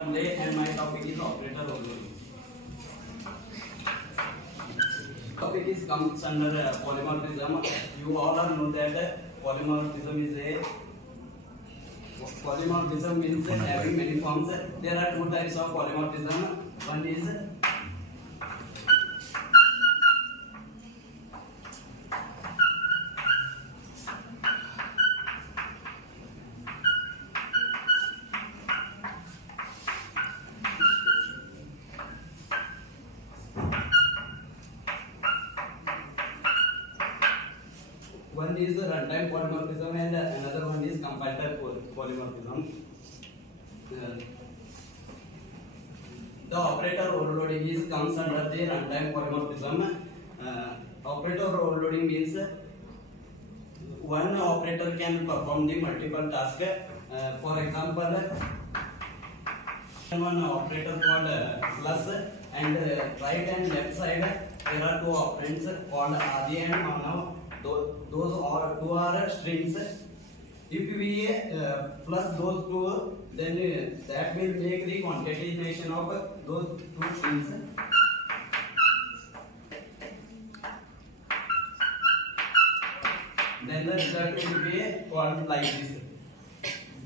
Today and my topic is operator overloading. Topic is comes under polymorphism. You all are know that polymorphism means having many forms. There are two types of polymorphism. One is runtime polymorphism and another one is compiler polymorphism. The operator overloading is comes under the runtime polymorphism. Operator overloading means one operator can perform the multiple tasks. For example, one operator called plus and right and left side there are two operands called adi and manav. Those are two are strings. If we plus those two, then that will make the concatenation of those two strings. Then the result will be called like this.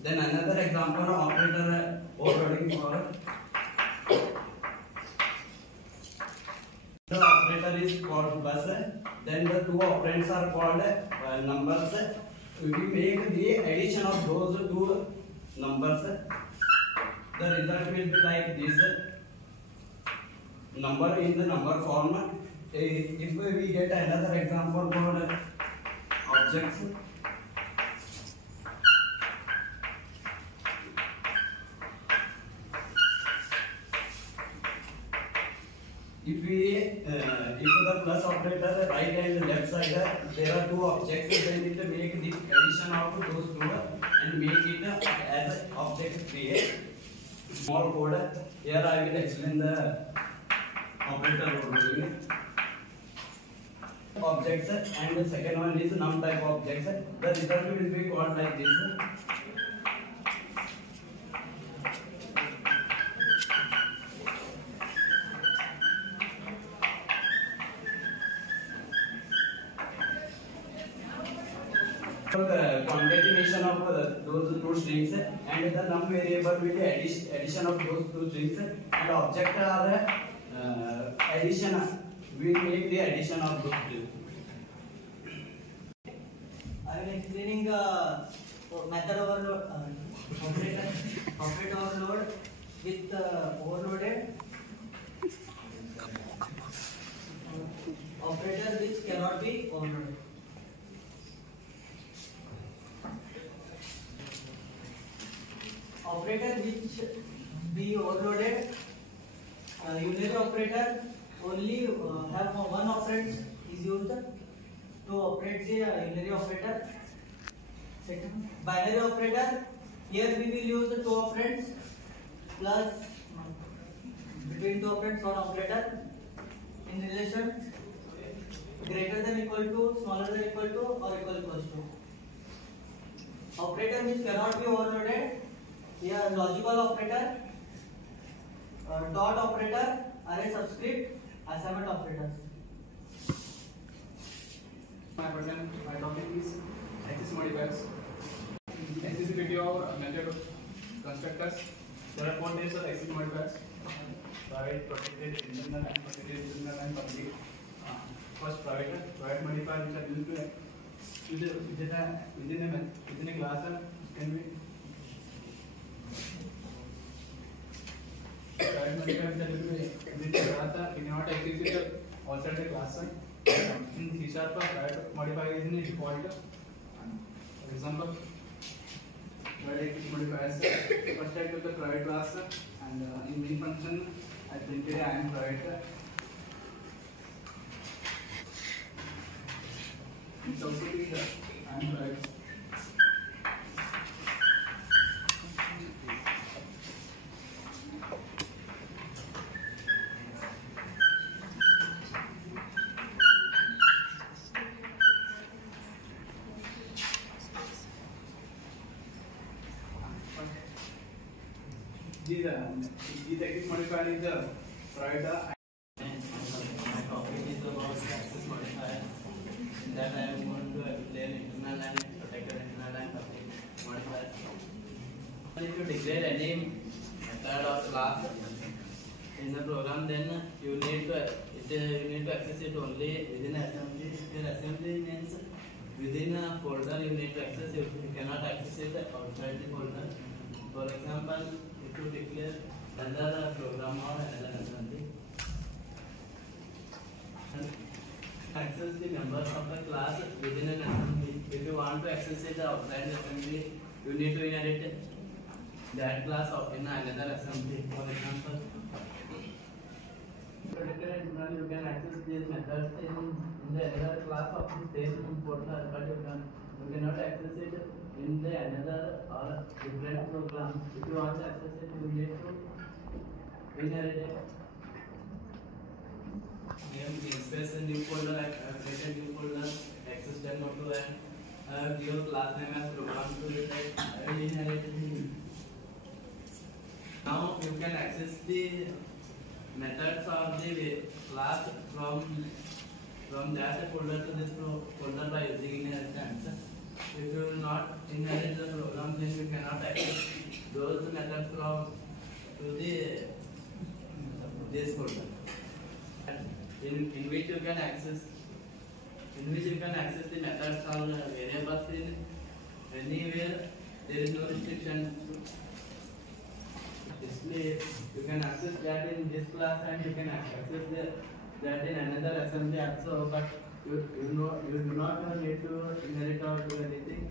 Then another example of operator overloading for the operator is called bus. Then the two operands are called numbers. We make the addition of those two numbers. The result will be like this. Number in the number form. If we get another example called objects. If the plus operator right and left side there are two objects, then it make the addition of those two and make it as object create. Small code. Here I will explain the operator overloading. Objects and the second one is num type objects. The result will be called like this. Concatenation of those two strings and the num variable will be addition of those two strings and object are addition. We will make the addition of those two. I am explaining the method overload, operator overload with overloaded operator which cannot be overloaded. Operator which be overloaded, unary operator only have one operand is used to operate the unary operator. Second, binary operator, here we will use the two operands plus between two operands one operator in relation greater than equal to, smaller than equal to or equals to. Operator which cannot be overloaded, here logical operator, dot operator, array subscript, assignment operators. My topic is access modifiers. Accessibility of method of constructors. There are four types of access modifiers: private, protected, internal, and public. First, private modifier which are used within a class can be private modifier which are used within a class cannot execute outside the class. In C# private modifier is in the default. For example, private modifiers. First I took the private class and in main function I printed I am private. It's also the I am private. The this access modifier is provide the My topic is about access modifier. In that I am going to explain internal and protected internal and public modifiers. If you declare any method or class in the program, then you need to access it only within assembly. If assembly means within a folder, you need to access it. You cannot access it outside the folder. For example, if you declare another program or another assembly, access the members of the class within an assembly. If you want to access it outside the assembly, you need to inherit that class in another assembly. For example, you can access these methods in the other class of the same folder, but you cannot access it in the another or different program. If you want to access it, you need to inherit it. Space a new folder, create a new folder, access demo to and give class name as program to it. I will inherit it. Now you can access the methods of the class from that folder to this folder by using inheritance. If you will not inherit the program, then you cannot access those methods from to this folder. In which you can access the methods or variables in anywhere. There is no restriction. Display, you can access that in this class and you can access that in another assembly also, but you do not need to inherit or do anything.